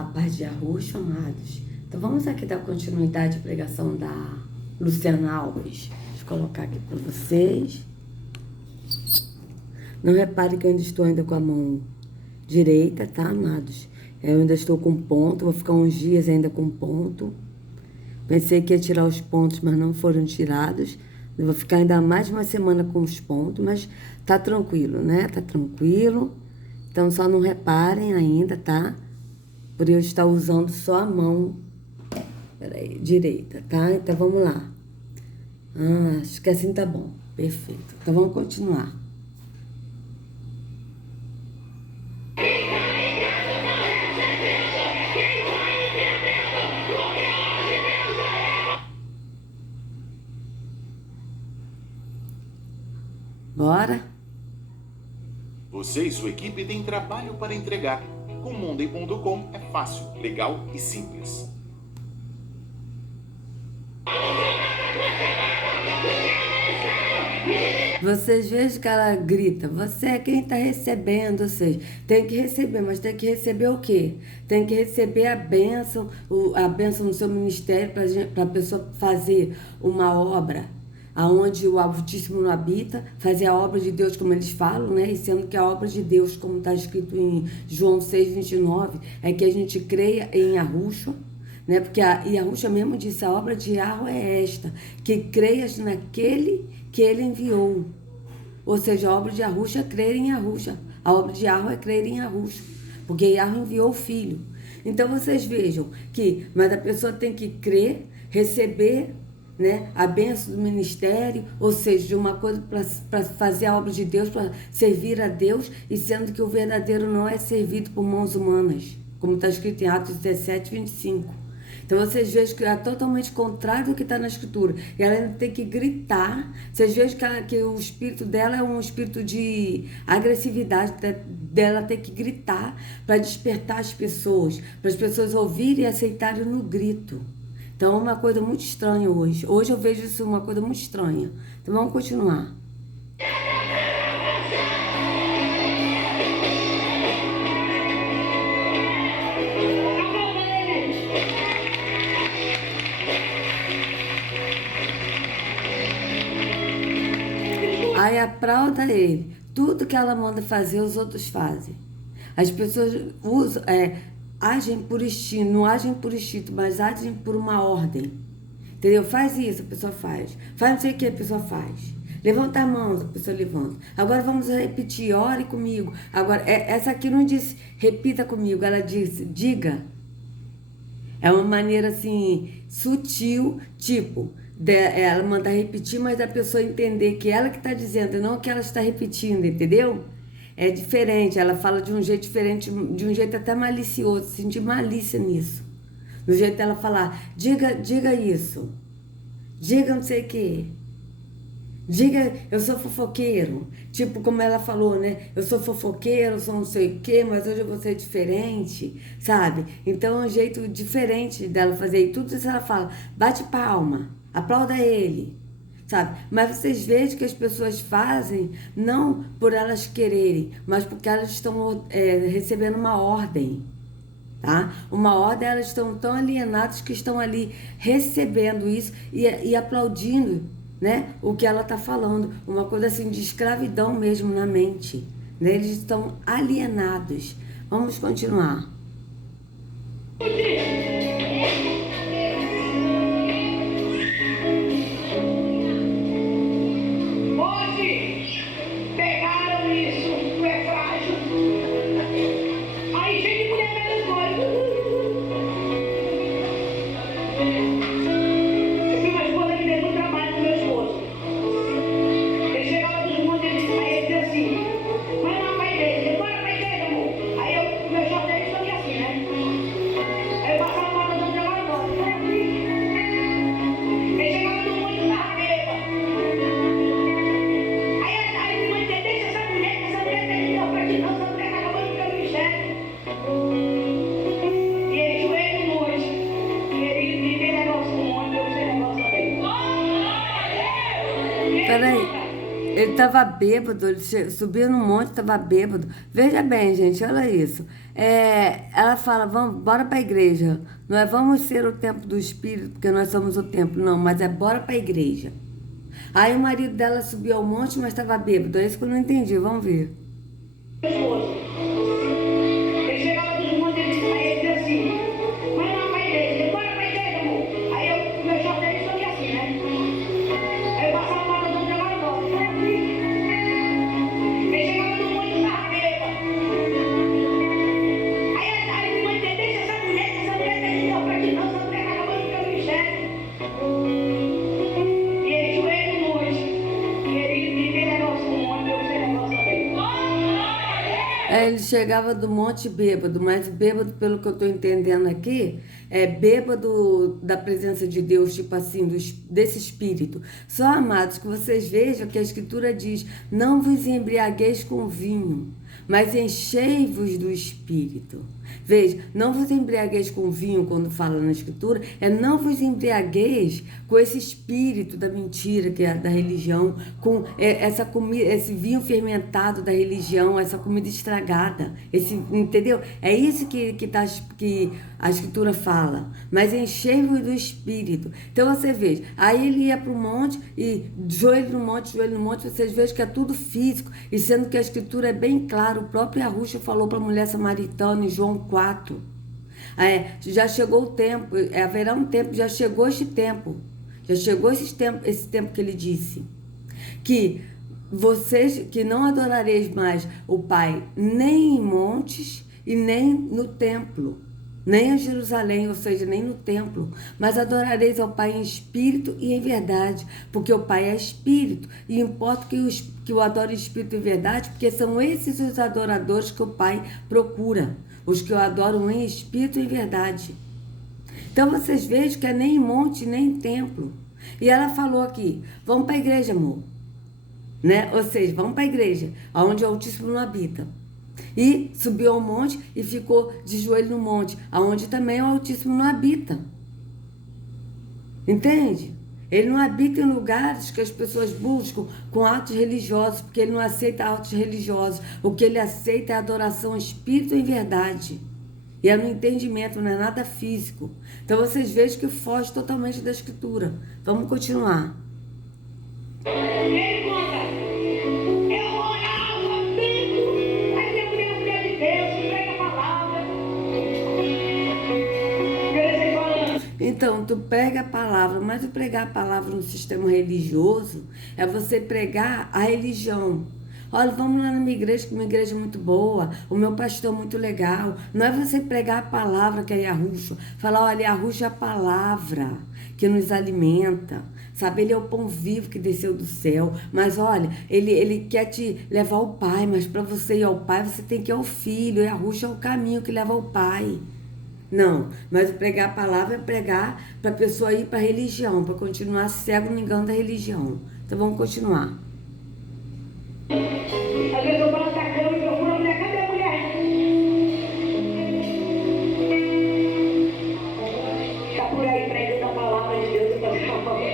A paz de Arroxo, amados. Então vamos aqui dar continuidade à pregação da Luciana Alves. Deixa eu colocar aqui para vocês. Não repare que eu ainda estou com a mão direita, tá, amados? Eu ainda estou com ponto, vou ficar uns dias ainda com ponto. Pensei que ia tirar os pontos, mas não foram tirados. Eu vou ficar ainda mais uma semana com os pontos, mas tá tranquilo, né? Tá tranquilo. Então só não reparem ainda, tá? Por eu estar usando só a mão direita, tá? Então vamos lá. Acho que assim tá bom. Perfeito. Então vamos continuar. Bora? Você e sua equipe têm trabalho para entregar. Com Monday.com é fácil, legal e simples. Vocês vejam que ela grita, você é quem está recebendo, ou seja, tem que receber, mas tem que receber o quê? Tem que receber a bênção no seu ministério para a pessoa fazer uma obra aonde o Altíssimo não habita, fazer a obra de Deus como eles falam, né? E sendo que a obra de Deus, como está escrito em João 6:29, é que a gente creia em Arroxo, né? Porque Arroxo mesmo disse, a obra de Yahweh é esta, que creias naquele que ele enviou. Ou seja, a obra de Arroxo é crer em Arroxo. A obra de Yahweh é crer em Arroxo, porque Yahweh enviou o Filho. Então vocês vejam mas a pessoa tem que crer, receber, né, a bênção do ministério, ou seja, de uma coisa para fazer a obra de Deus, para servir a Deus, e sendo que o verdadeiro não é servido por mãos humanas, como está escrito em Atos 17:25. Então vocês vejam que é totalmente contrário do que está na Escritura. E ela ainda tem que gritar. Vocês vejam que o espírito dela é um espírito de agressividade, dela ter que gritar para despertar as pessoas, para as pessoas ouvirem e aceitarem no grito. Então é uma coisa muito estranha hoje. Hoje eu vejo isso uma coisa muito estranha. Então vamos continuar. Aí aplauda ele. Tudo que ela manda fazer, os outros fazem. As pessoas agem por instinto, não agem por instinto, mas agem por uma ordem. Entendeu? Faz isso, a pessoa faz. Faz não sei o que, a pessoa faz. Levanta a mão, a pessoa levanta. Agora vamos repetir, ore comigo. Agora, essa aqui não disse repita comigo, ela disse diga. É uma maneira assim, sutil, tipo, ela manda repetir, mas a pessoa entender que ela que está dizendo, não que ela está repetindo, entendeu? É diferente, ela fala de um jeito diferente, de um jeito até malicioso, sentir malícia nisso. No jeito dela falar, diga isso, diga não sei o quê, diga eu sou fofoqueiro, tipo como ela falou, né? Eu sou fofoqueiro, eu sou não sei o quê, mas hoje eu vou ser diferente, sabe? Então é um jeito diferente dela fazer, e tudo isso ela fala, bate palma, aplauda ele, sabe? Mas vocês vejam que as pessoas fazem não por elas quererem, mas porque elas estão recebendo uma ordem, tá? Uma ordem, elas estão tão alienadas que estão ali recebendo isso e aplaudindo, né, o que ela está falando, uma coisa assim de escravidão mesmo na mente, né? Eles estão alienados. Vamos continuar. Ele estava bêbado, subiu no monte, estava bêbado. Veja bem, gente, olha isso. Ela fala, vamos, bora para a igreja. Não é vamos ser o templo do Espírito, porque nós somos o templo, não, mas é bora para a igreja. Aí o marido dela subiu ao monte, mas estava bêbado. É isso que eu não entendi, vamos ver. Ele chegava dos montes, aí ele dizia assim, vai lá pra igreja, bora pra igreja, amor. Aí o meu short dele só que assim, né? Aí eu passava lá no mundo, agora não, foi assim. Ele chegava no monte e tava bêbado. Aí a mãe dele, deixa essa mulher tem que ir pra aqui não, essa mulher tá acabando com o ministério. E ele joelho no monte. E ele tem negócio com o monte, eu sei negócio também. Ele chegava do monte bêbado, mas bêbado, pelo que eu estou entendendo aqui, é bêbado da presença de Deus, tipo assim, desse espírito. Só, amados, que vocês vejam que a Escritura diz, não vos embriagueis com vinho, mas enchei-vos do Espírito. Veja, não vos embriagueis com vinho, quando fala na Escritura, não vos embriagueis com esse espírito da mentira, que é da religião, com essa comida, esse vinho fermentado da religião, essa comida estragada, entendeu? É isso que a Escritura fala, mas enchei-vos do Espírito. Então você vê, aí ele ia para o monte e joelho no monte, vocês vejam que é tudo físico, e sendo que a Escritura é bem clara, o próprio Yahusha falou para a mulher samaritana em João 4. Já chegou o tempo, haverá um tempo, já chegou este tempo, esse tempo que ele disse, que vocês, que não adorareis mais o Pai nem em montes e nem no templo, nem em Jerusalém, ou seja, nem no templo, mas adorareis ao Pai em espírito e em verdade, porque o Pai é espírito, e importa que o adore em espírito e em verdade, porque são esses os adoradores que o Pai procura, os que o adoram em espírito e em verdade. Então vocês vejam que é nem em monte, nem em templo. E ela falou aqui, vamos para a igreja, amor. Né? Ou seja, vamos para a igreja, onde o Altíssimo não habita. E subiu ao monte e ficou de joelho no monte, aonde também o Altíssimo não habita. Entende? Ele não habita em lugares que as pessoas buscam com atos religiosos, porque ele não aceita atos religiosos. O que ele aceita é adoração espírito em verdade. E é no entendimento, não é nada físico. Então vocês vejam que foge totalmente da Escritura. Vamos continuar. Ele conta, eu orava muito, aí tem mulher de Deus, prega a palavra. Ele falando. Então, tu prega a palavra, mas tu pregar a palavra no sistema religioso é você pregar a religião. Olha, vamos lá na minha igreja, que minha igreja é muito boa, o meu pastor é muito legal. Não é você pregar a palavra que é Yahusha. Falar, olha, Yahusha é a palavra que nos alimenta. Sabe, ele é o pão vivo que desceu do céu. Mas olha, ele quer te levar ao Pai, mas para você ir ao Pai, você tem que ir ao Filho. Yahusha é o caminho que leva ao Pai. Não, mas pregar a palavra é pregar para a pessoa ir para a religião, para continuar cego no engano da religião. Então vamos continuar. Às vezes eu falo da cama e procuro a mulher, cadê a mulher? Está por aí pregando a palavra de Deus e fazendo a palavra.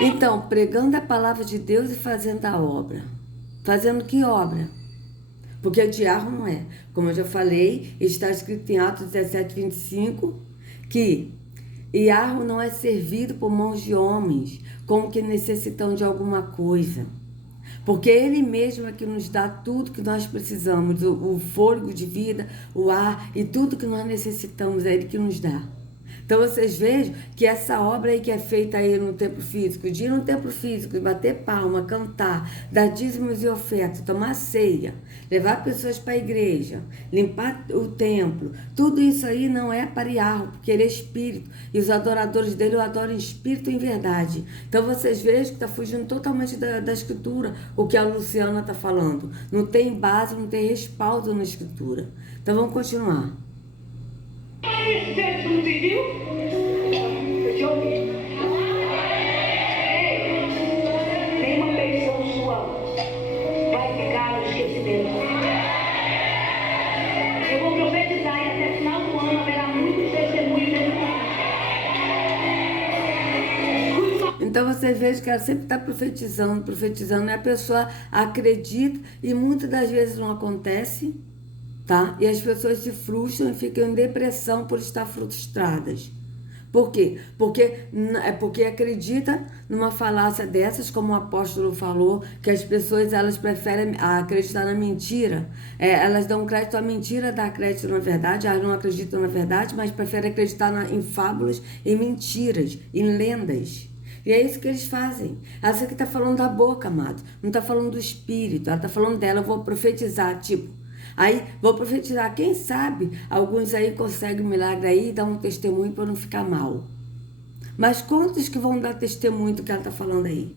Então, pregando a palavra de Deus e fazendo a obra. Fazendo que obra? Porque o diabo não é. Como eu já falei, está escrito em Atos 17, 25, que Iarro não é servido por mãos de homens, como que necessitam de alguma coisa. Porque Ele mesmo é que nos dá tudo que nós precisamos, o fôlego de vida, o ar e tudo que nós necessitamos, é Ele que nos dá. Então vocês vejam que essa obra aí que é feita aí no templo físico, de ir no templo físico, bater palma, cantar, dar dízimos e ofertas, tomar ceia, levar pessoas para a igreja, limpar o templo, tudo isso aí não é para Iarro, porque ele é espírito, e os adoradores dele o adoram em espírito e em verdade. Então vocês vejam que está fugindo totalmente da escritura, o que a Luciana está falando. Não tem base, não tem respaldo na escritura. Então vamos continuar. Aí, você não me viu? Eu te ouvi. Ei, nenhuma pensão sua vai ficar no esquecimento. Eu vou profetizar e até final do ano haverá muitos testemunhos desse Então você veja que ela sempre está profetizando, profetizando, e a pessoa acredita e muitas das vezes não acontece, tá? E as pessoas se frustram e ficam em depressão por estar frustradas. Por quê? Porque acredita numa falácia dessas, como o apóstolo falou, que as pessoas elas preferem acreditar na mentira. Elas dão crédito à mentira, dá crédito na verdade, elas não acreditam na verdade, mas preferem acreditar em fábulas, em mentiras, em lendas. E é isso que eles fazem. Essa aqui está falando da boca, amado. Não está falando do espírito, ela está falando dela. Eu vou profetizar, tipo... Aí, vou profetizar, quem sabe, alguns aí conseguem um milagre aí e dar um testemunho para não ficar mal. Mas quantos que vão dar testemunho do que ela está falando aí?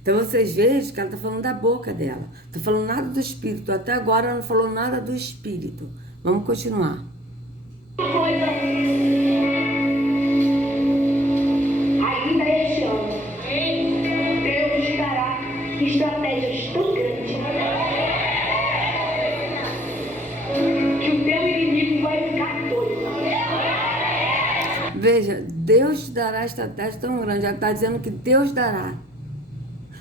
Então vocês vejam que ela está falando da boca dela. Está falando nada do espírito. Até agora ela não falou nada do espírito. Vamos continuar. Coisa. Ainda este ano, Deus dará estratégias tão grandes que o teu inimigo vai ficar doido. Veja, Deus te dará estratégia tão grande. Ela está dizendo que Deus dará.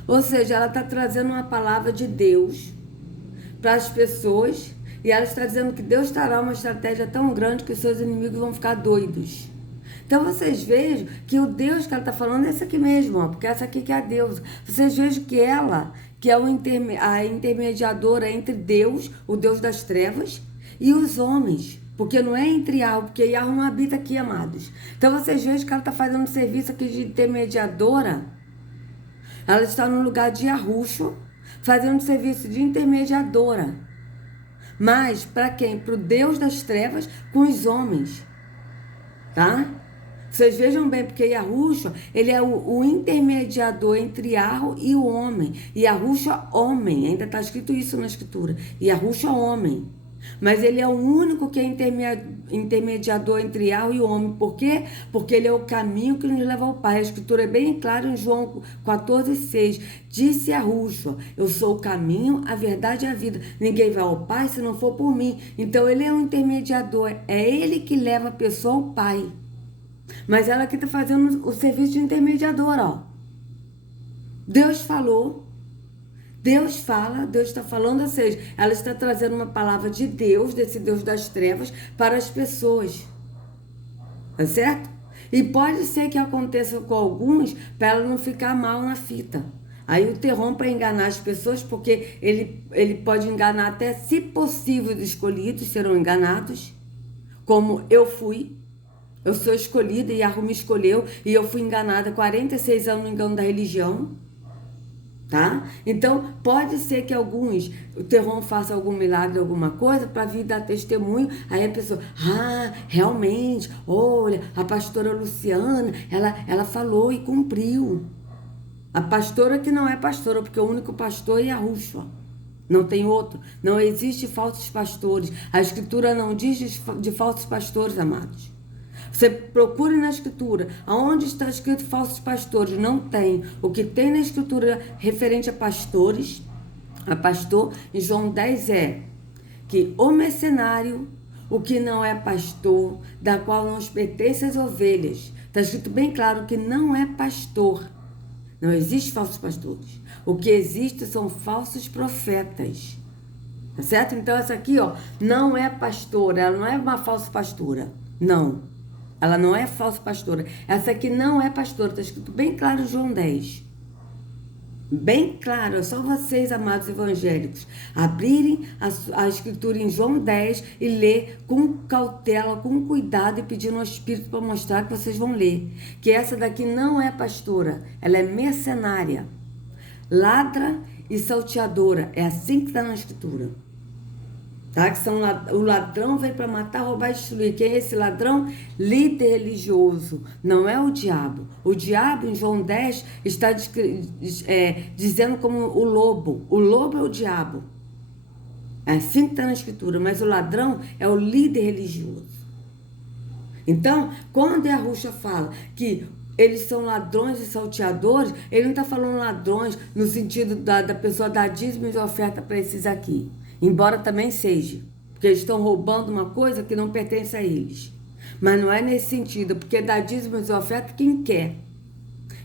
Ou seja, ela está trazendo uma palavra de Deus para as pessoas. E ela está dizendo que Deus dará uma estratégia tão grande que os seus inimigos vão ficar doidos. Então vocês vejam que o Deus que ela está falando é essa aqui mesmo, ó, porque essa aqui que é a deusa. Vocês vejam que ela, que é a intermediadora entre Deus, o Deus das trevas, e os homens. Porque não é entre Yahweh, porque Yahweh não habita aqui, amados. Então vocês vejam que ela está fazendo um serviço aqui de intermediadora. Ela está no lugar de Yahushua, fazendo um serviço de intermediadora. Mas para quem? Para o Deus das trevas com os homens. Tá? Vocês vejam bem, porque Yahushua, ele é o intermediador entre Yahweh e o homem. E Yahushua, homem. Ainda está escrito isso na escritura. Yahushua, homem. Mas ele é o único que é intermediador entre Yahweh e o homem. Por quê? Porque ele é o caminho que nos leva ao Pai. A escritura é bem clara em João 14,6. Disse Yahushua, eu sou o caminho, a verdade e a vida. Ninguém vai ao Pai se não for por mim. Então ele é um intermediador. É ele que leva a pessoa ao Pai. Mas ela aqui está fazendo o serviço de intermediador, ó. Deus falou. Deus fala, Deus está falando, ou seja, ela está trazendo uma palavra de Deus, desse Deus das trevas, para as pessoas. Tá certo? E pode ser que aconteça com alguns, para ela não ficar mal na fita. Aí o terror para enganar as pessoas, porque ele pode enganar até, se possível, os escolhidos serão enganados, como eu fui. Eu sou escolhida e Yahweh me escolheu, e eu fui enganada 46 anos no engano da religião. Tá? Então, pode ser que alguns, o terror faça algum milagre, alguma coisa, para vir dar testemunho, aí a pessoa, realmente, olha, a pastora Luciana, ela falou e cumpriu. A pastora que não é pastora, porque o único pastor é Yahushua, não tem outro. Não existe falsos pastores. A escritura não diz de falsos pastores, amados. Você procure na escritura, aonde está escrito falsos pastores? Não tem. O que tem na escritura referente a pastores, a pastor, em João 10 é que o mercenário, o que não é pastor, da qual não pertence as ovelhas. Está escrito bem claro que não é pastor. Não existe falsos pastores. O que existe são falsos profetas. Tá certo? Então essa aqui, ó, não é pastora, ela não é uma falsa pastora. Não. Ela não é falsa pastora. Essa aqui não é pastora. Está escrito bem claro em João 10. Bem claro. É só vocês, amados evangélicos, abrirem a escritura em João 10 e ler com cautela, com cuidado e pedindo ao Espírito para mostrar que vocês vão ler. Que essa daqui não é pastora. Ela é mercenária. Ladra e salteadora. É assim que está na escritura. Tá? Que o ladrão veio para matar, roubar e destruir. Quem é esse ladrão? Líder religioso. Não é o diabo. O diabo, em João 10, está dizendo como o lobo. O lobo é o diabo. É assim que está na escritura. Mas o ladrão é o líder religioso. Então, quando a Yahushua fala que eles são ladrões e salteadores, ele não está falando ladrões no sentido da pessoa dar dízimos e oferta para esses aqui. Embora também seja, porque eles estão roubando uma coisa que não pertence a eles. Mas não é nesse sentido, porque dar dízimos e oferta quem quer.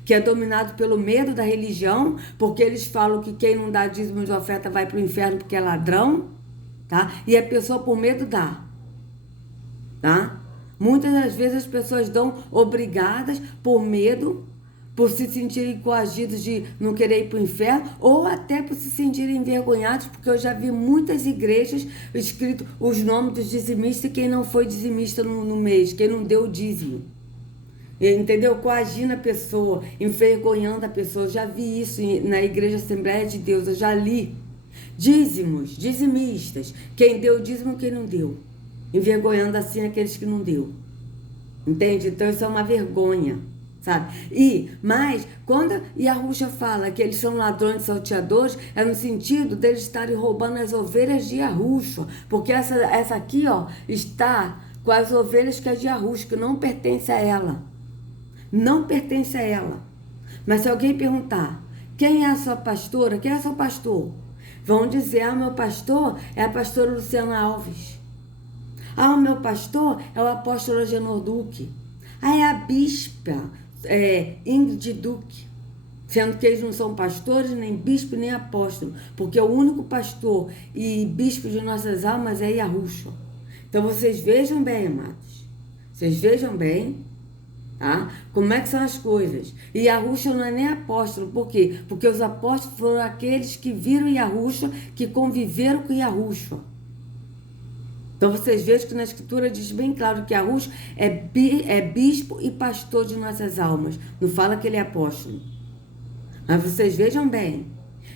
que é dominado pelo medo da religião, porque eles falam que quem não dá dízimo de oferta vai para o inferno porque é ladrão, tá? E a pessoa por medo dá, tá? Muitas das vezes as pessoas dão obrigadas por medo, por se sentirem coagidos de não querer ir para o inferno, ou até por se sentirem envergonhados, porque eu já vi muitas igrejas escrito os nomes dos dizimistas e quem não foi dizimista no mês, quem não deu o dízimo. Entendeu? Coagindo a pessoa, envergonhando a pessoa. Eu já vi isso na Igreja Assembleia de Deus, eu já li. Dízimos, dizimistas, quem deu o dízimo e quem não deu. Envergonhando assim aqueles que não deu. Entende? Então isso é uma vergonha. Sabe? Mas quando Yahushua fala que eles são ladrões e salteadores, é no sentido deles estarem roubando as ovelhas de Yahushua, porque essa aqui, ó, está com as ovelhas que é de Yahushua, que não pertence a ela. Não pertence a ela. Mas se alguém perguntar, quem é a sua pastora? Quem é o seu pastor? Vão dizer, meu pastor é a pastora Luciana Alves. O meu pastor é o apóstolo Agenor Duque. É a bispa Ingrid Duque, sendo que eles não são pastores, nem bispo, nem apóstolo, porque o único pastor e bispo de nossas almas é Yahushua. Então vocês vejam bem, amados, vocês vejam bem, tá? Como é que são as coisas. E Yahushua não é nem apóstolo, por quê? Porque os apóstolos foram aqueles que viram Yahushua, que conviveram com Yahushua. Então vocês vejam que na escritura diz bem claro que Yahushua é bispo e pastor de nossas almas. Não fala que ele é apóstolo. Mas vocês vejam bem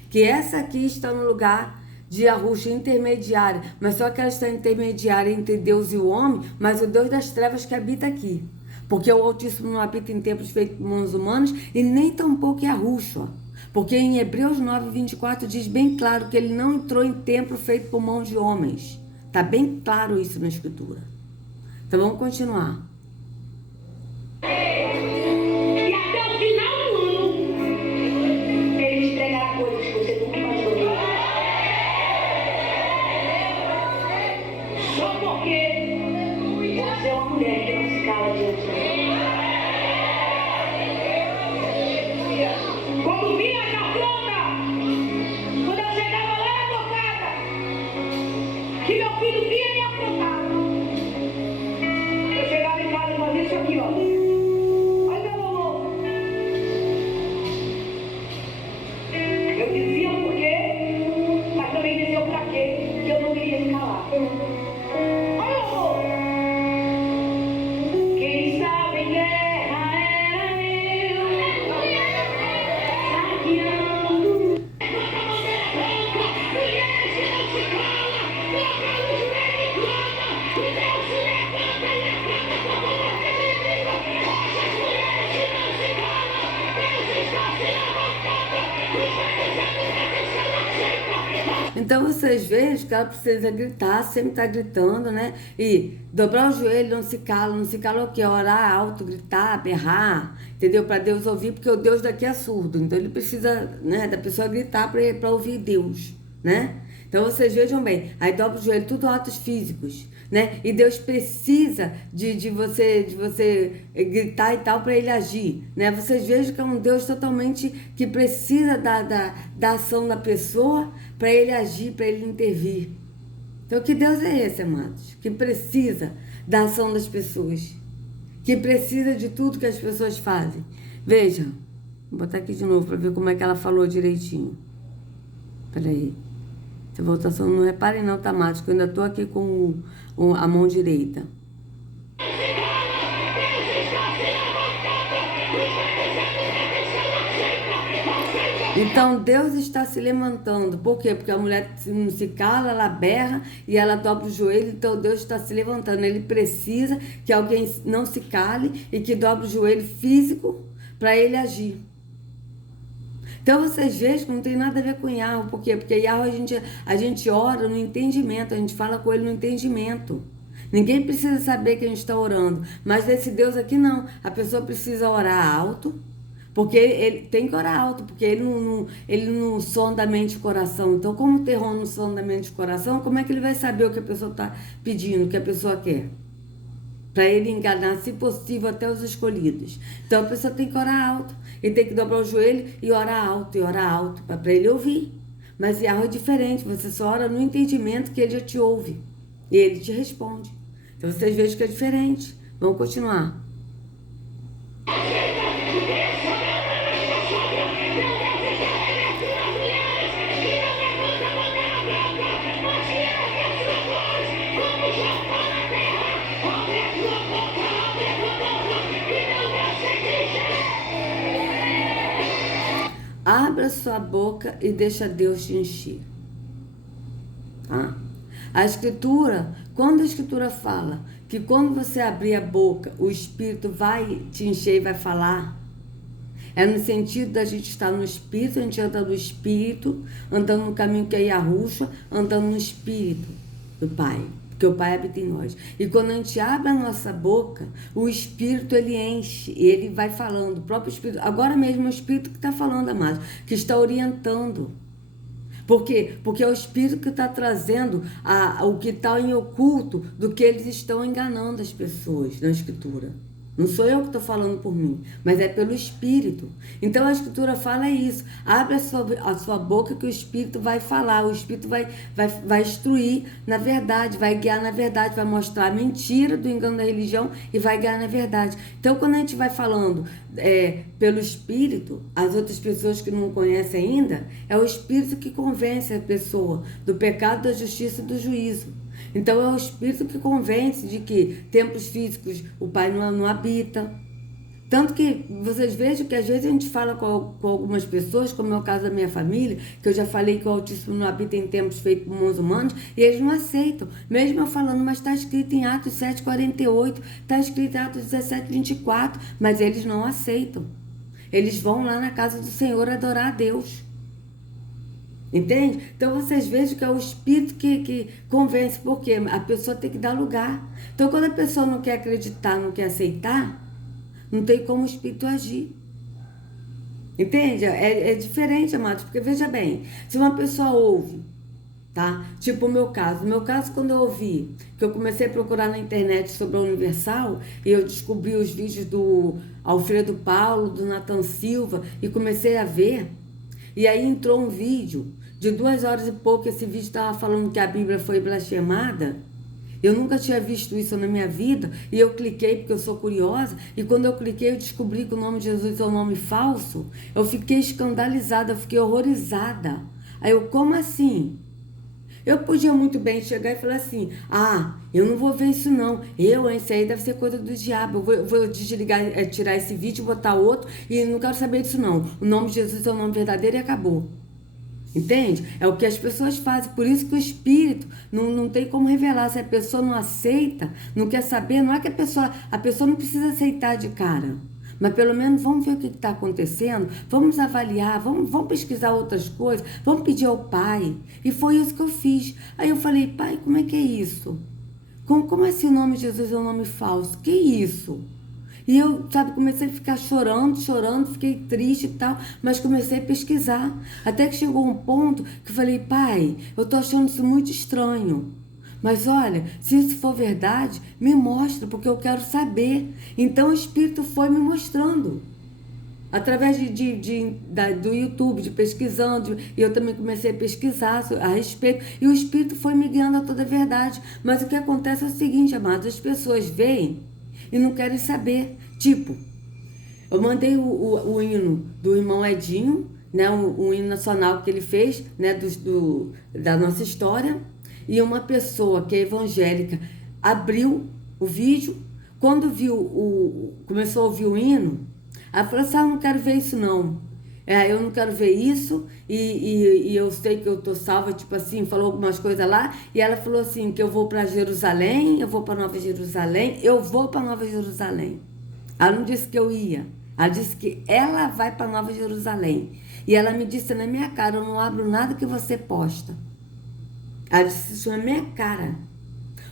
que essa aqui está no lugar de Yahushua intermediária. Mas só que ela está intermediária entre Deus e o homem, mas o Deus das trevas que habita aqui. Porque o Altíssimo não habita em templos feitos por mãos humanas e nem tampouco Yahushua. Porque em Hebreus 9:24 diz bem claro que ele não entrou em templo feito por mãos de homens. Está bem claro isso na escritura. Então vamos continuar. E até o final do ano, ele te entregará coisas que você nunca imaginou. Só porque você é uma mulher que não se cala diante dele. Quando vinha a cafona, quando eu chegava lá na tocada, que meu filho vinha me afrontar. Eu chegava em casa e fazia isso aqui, ó. Olha meu amor. Eu dizia por quê, mas também dizia pra quê, que eu não queria me calar. Olha amor. Quem estava em guerra era eu. Saqueando. Então vocês vejam que ela precisa gritar, sempre está gritando, né? E dobrar o joelho, não se cala o quê? Orar alto, gritar, berrar, entendeu? Para Deus ouvir, porque o Deus daqui é surdo. Então ele precisa, né, da pessoa gritar para ouvir Deus, né? Então vocês vejam bem, aí dobra o joelho, tudo atos físicos, né? E Deus precisa de você gritar e tal para ele agir, né? Vocês vejam que é um Deus totalmente que precisa da ação da pessoa para ele agir, para ele intervir. Então que Deus é esse, amados? Que precisa da ação das pessoas, que precisa de tudo que as pessoas fazem. Veja, vou botar aqui de novo para ver como é que ela falou direitinho. Peraí. Essa votação, não reparem não, tá, Matos, que eu ainda tô aqui com a mão direita. Então Deus está se levantando. Por quê? Porque a mulher não se cala, ela berra e ela dobra o joelho. Então Deus está se levantando. Ele precisa que alguém não se cale e que dobre o joelho físico para ele agir. Então vocês vejam que não tem nada a ver com Yahweh. Por quê? Porque Yahweh a gente ora no entendimento, a gente fala com ele no entendimento. Ninguém precisa saber que a gente está orando. Mas esse Deus aqui não. A pessoa precisa orar alto, porque ele tem que orar alto, porque ele não sonda a mente e o coração. Então, como o terror não sonda a mente e o coração, como é que ele vai saber o que a pessoa está pedindo, o que a pessoa quer? para ele enganar, se possível, até os escolhidos. Então a pessoa tem que orar alto, e tem que dobrar o joelho e orar alto, para ele ouvir. Mas Yahweh é diferente, você só ora no entendimento que ele já te ouve, e ele te responde. Então vocês vejam que é diferente. Vamos continuar. Abra sua boca e deixa Deus te encher. Tá? A Escritura, quando a Escritura fala que quando você abrir a boca, o Espírito vai te encher e vai falar, é no sentido da gente estar no Espírito, a gente anda no Espírito, andando no caminho que é Yahushua, andando no Espírito do Pai, porque o Pai habita em nós. E quando a gente abre a nossa boca, o Espírito, ele enche, ele vai falando, o próprio Espírito, agora mesmo é o Espírito que está falando, amado, que está orientando. Por quê? Porque é o Espírito que está trazendo o que está em oculto do que eles estão enganando as pessoas na Escritura. Não sou eu que estou falando por mim, mas é pelo Espírito. Então a Escritura fala isso. Abre a sua boca que o Espírito vai falar. O Espírito vai instruir na verdade, vai guiar na verdade, vai mostrar a mentira do engano da religião e vai guiar na verdade. Então quando a gente vai falando pelo Espírito, as outras pessoas que não conhecem ainda, é o Espírito que convence a pessoa do pecado, da justiça e do juízo. Então é o Espírito que convence de que templos físicos o Pai não habita. Tanto que vocês vejam que às vezes a gente fala com algumas pessoas, como é o caso da minha família, que eu já falei que o Altíssimo não habita em templos feitos por mãos humanas, e eles não aceitam. Mesmo eu falando, mas está escrito em Atos 7,48, está escrito em Atos 17,24, mas eles não aceitam. Eles vão lá na casa do Senhor adorar a Deus. Entende? Então vocês vejam que é o Espírito que convence, porque a pessoa tem que dar lugar. Então quando a pessoa não quer acreditar, não quer aceitar, não tem como o Espírito agir. Entende? É diferente, amados, porque veja bem, se uma pessoa ouve, tá? Tipo o meu caso. No meu caso, quando eu ouvi, que eu comecei a procurar na internet sobre a Universal, e eu descobri os vídeos do Alfredo Paulo, do Nathan Silva, e comecei a ver, e aí entrou um vídeo de 2 horas e pouco, esse vídeo estava falando que a Bíblia foi blasfemada. Eu nunca tinha visto isso na minha vida, e eu cliquei porque eu sou curiosa, e quando eu cliquei eu descobri que o nome de Jesus é um nome falso. Eu fiquei escandalizada, eu fiquei horrorizada. Aí eu, como assim? Eu podia muito bem chegar e falar assim, eu não vou ver isso não, isso aí deve ser coisa do diabo, eu vou desligar, tirar esse vídeo, botar outro, e não quero saber disso não. O nome de Jesus é o nome verdadeiro e acabou. Entende? É o que as pessoas fazem. Por isso que o Espírito não tem como revelar. Se a pessoa não aceita, não quer saber, não é que a pessoa não precisa aceitar de cara. Mas pelo menos vamos ver o que está acontecendo, vamos avaliar, vamos pesquisar outras coisas, vamos pedir ao Pai. E foi isso que eu fiz. Aí eu falei, Pai, como é que é isso? Como assim o nome de Jesus é um nome falso? Que isso? E eu, comecei a ficar chorando, fiquei triste e tal, mas comecei a pesquisar. Até que chegou um ponto que eu falei, Pai, eu tô achando isso muito estranho. Mas olha, se isso for verdade, me mostra, porque eu quero saber. Então o Espírito foi me mostrando. Através do YouTube, de pesquisando, e eu também comecei a pesquisar a respeito, e o Espírito foi me guiando a toda a verdade. Mas o que acontece é o seguinte, amados, as pessoas veem e não querem saber. Tipo, eu mandei o hino do irmão Edinho, né, um hino nacional que ele fez, né, da nossa história, e uma pessoa que é evangélica abriu o vídeo, quando viu começou a ouvir o hino, ela falou assim, eu não quero ver isso não. Eu não quero ver isso, e eu sei que eu tô salva, tipo assim, falou algumas coisas lá, e ela falou assim, que eu vou para Jerusalém, eu vou para Nova Jerusalém, eu vou para Nova Jerusalém. Ela não disse que eu ia, ela disse que ela vai para Nova Jerusalém. E ela me disse na minha cara, eu não abro nada que você posta. Ela disse isso na minha cara.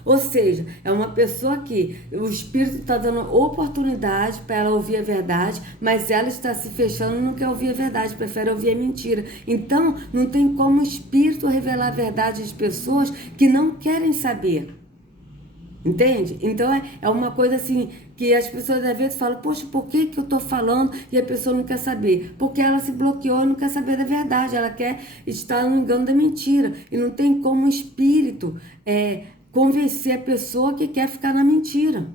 Ou seja, é uma pessoa que o Espírito está dando oportunidade para ela ouvir a verdade, mas ela está se fechando e não quer ouvir a verdade, prefere ouvir a mentira. Então, não tem como o Espírito revelar a verdade às pessoas que não querem saber. Entende? Então é uma coisa assim que as pessoas às vezes falam, poxa, por que que eu tô falando e a pessoa não quer saber? Porque ela se bloqueou e não quer saber da verdade, ela quer estar no engano da mentira. E não tem como o espírito convencer a pessoa que quer ficar na mentira.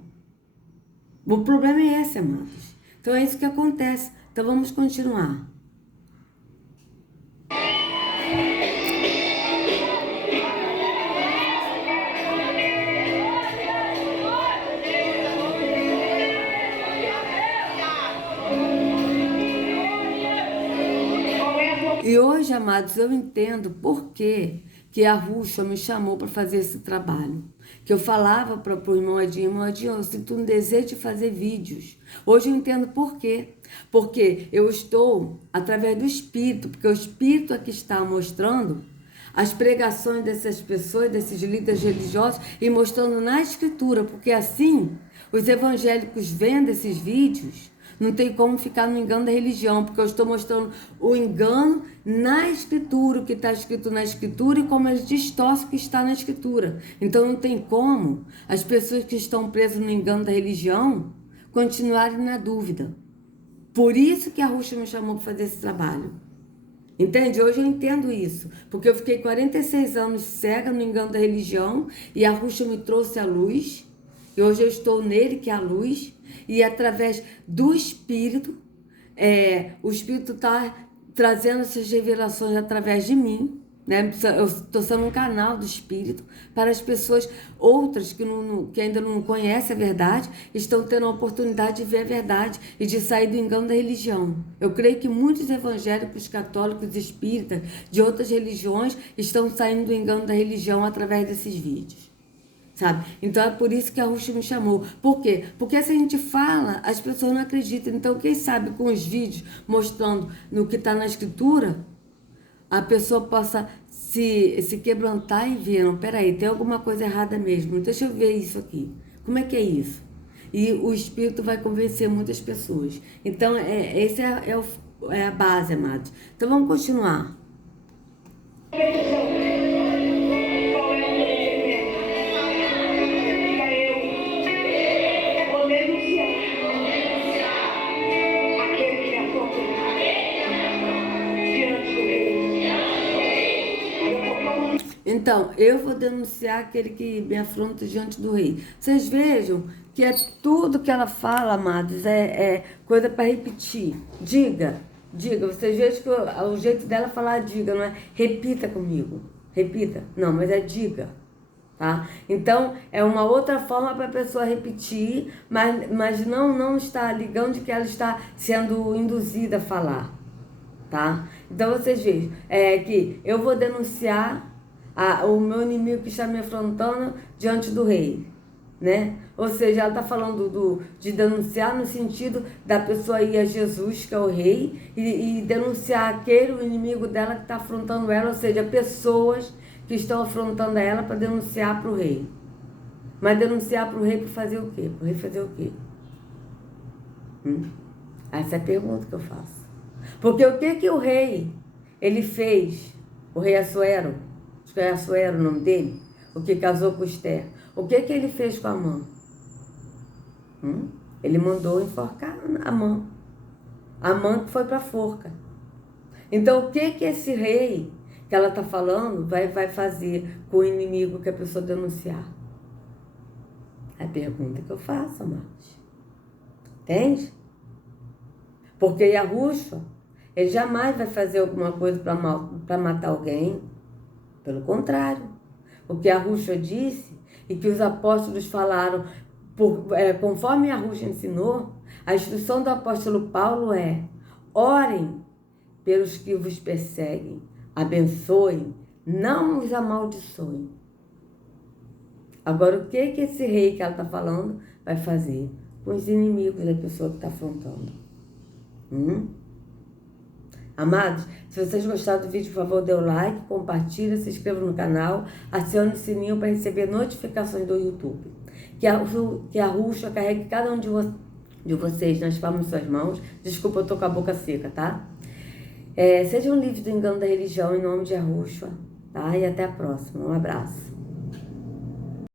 O problema é esse, amados. Então é isso que acontece. Então vamos continuar. E hoje, amados, eu entendo por que a Rússia me chamou para fazer esse trabalho. Que eu falava para o irmão Edinho, eu sinto um desejo de fazer vídeos. Hoje eu entendo por quê. Porque eu estou, através do Espírito, porque o Espírito é que está mostrando as pregações dessas pessoas, desses líderes religiosos, e mostrando na Escritura, porque assim os evangélicos vendo esses vídeos, não tem como ficar no engano da religião, porque eu estou mostrando o engano na Escritura, o que está escrito na Escritura e como eles distorcem o que está na Escritura. Então não tem como as pessoas que estão presas no engano da religião continuarem na dúvida. Por isso que a Rússia me chamou para fazer esse trabalho. Entende? Hoje eu entendo isso, porque eu fiquei 46 anos cega no engano da religião e a Rússia me trouxe a luz. E hoje eu estou nele, que é a luz, e através do Espírito, o Espírito está trazendo essas revelações através de mim, né? Eu estou sendo um canal do Espírito para as pessoas, outras que ainda não conhecem a verdade, estão tendo a oportunidade de ver a verdade e de sair do engano da religião. Eu creio que muitos evangélicos, católicos, espíritas, de outras religiões, estão saindo do engano da religião através desses vídeos. Sabe? Então é por isso que a Rússia me chamou. Por quê? Porque se a gente fala, as pessoas não acreditam. Então quem sabe com os vídeos mostrando no que está na Escritura, a pessoa possa se quebrantar e ver, não, peraí, tem alguma coisa errada mesmo, deixa eu ver isso aqui. Como é que é isso? E o Espírito vai convencer muitas pessoas. Então essa é a base, amados. Então vamos continuar. Então, eu vou denunciar aquele que me afronta diante do rei. Vocês vejam que é tudo que ela fala, amados, é coisa para repetir. Diga. Vocês vejam que o jeito dela falar diga, não é repita comigo. Repita. Não, mas é diga. Tá? Então, é uma outra forma para a pessoa repetir, mas não está ligando de que ela está sendo induzida a falar. Tá? Então, vocês vejam que eu vou denunciar o meu inimigo que está me afrontando diante do rei, né? Ou seja, ela está falando de denunciar no sentido da pessoa ir a Jesus, que é o rei, e denunciar o inimigo dela que está afrontando ela, ou seja, pessoas que estão afrontando ela para denunciar para o rei. Mas denunciar para o rei para fazer o quê? Para o rei fazer o quê? Essa é a pergunta que eu faço. Porque o que o rei, ele fez, o rei Assuero, acho que é Assuero o nome dele, o que casou com Esther, o que ele fez com Amã? Ele mandou enforcar Amã. Amã que foi para a forca. Então o que esse rei que ela está falando vai fazer com o inimigo que a pessoa denunciar? É a pergunta que eu faço, amados. Entende? Porque Yahushua, ele jamais vai fazer alguma coisa para matar alguém. Pelo contrário. O que Yahushua disse e que os apóstolos falaram, conforme Yahushua ensinou, a instrução do apóstolo Paulo é: orem pelos que vos perseguem, abençoem, não os amaldiçoem. Agora, o que esse rei que ela está falando vai fazer com os inimigos da pessoa que está afrontando? Amados, se vocês gostaram do vídeo, por favor, dê o like, compartilhe, se inscreva no canal, acione o sininho para receber notificações do YouTube. Que a Rússia carregue cada um de vocês nas palmas de suas mãos. Desculpa, eu tô com a boca seca, tá? Sejam livres do engano da religião em nome de Yahushua, tá? E até a próxima. Um abraço.